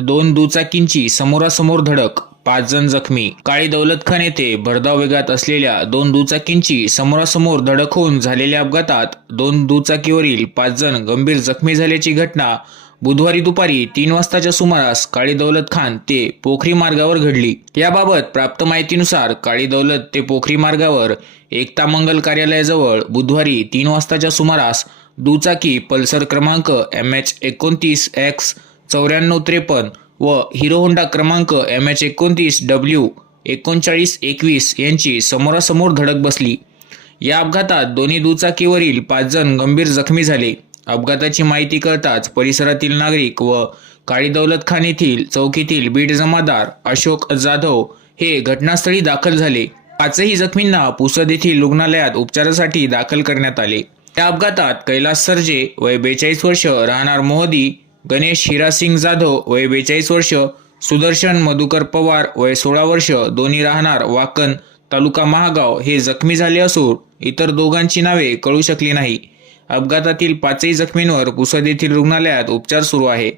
दोन दुचाकींची समोरासमोर धडक पाच जण जखमी. काळी दौलत खान येथे भरधाव वेगात असलेल्या दोन दुचाकींची समोरासमोर धडक होऊन झालेल्या अपघातात दोन दुचाकीवरील पाच जण गंभीर जखमी झाल्याची घटना बुधवारी दुपारी तीन वाजताच्या सुमारास काळी दौलत खान ते पोखरी मार्गावर घडली. याबाबत प्राप्त माहितीनुसार काळी दौलत ते पोखरी मार्गावर एकता मंगल कार्यालयाजवळ बुधवारी तीन वाजताच्या सुमारास दुचाकी पल्सर क्रमांक एम एच एकोणतीस एक्स चौऱ्याण्णव त्रेपन्न व हिरो होंडा क्रमांक एम एच एकोणतीस डब्ल्यू एकोणचाळीस एकवीस यांची समोरासमोर धडक बसली. या अपघातात दोन्ही दुचाकीवरील पाच जण गंभीर जखमी झाले. अपघाताची माहिती कळताच परिसरातील नागरिक व काळी दौलत खान येथील चौकीतील बीड जमादार अशोक जाधव हे घटनास्थळी दाखल झाले. पाचही जखमींना पुसद येथील रुग्णालयात उपचारासाठी दाखल करण्यात आले. या अपघातात कैलास सर्जे वय बेचाळीस वर्ष राहणार मोहदी गणेश हिरासिंग जाधव वय बेचाळीस वर्ष सुदर्शन मधुकर पवार वय सोळा वर्ष दोन्ही राहणार वाकण तालुका महागाव. हे जखमी झाले असून इतर दोघांची नावे कळू शकली नाही. अपघातातील पाचही जखमींवर पुसद येथील रुग्णालयात उपचार सुरू आहे.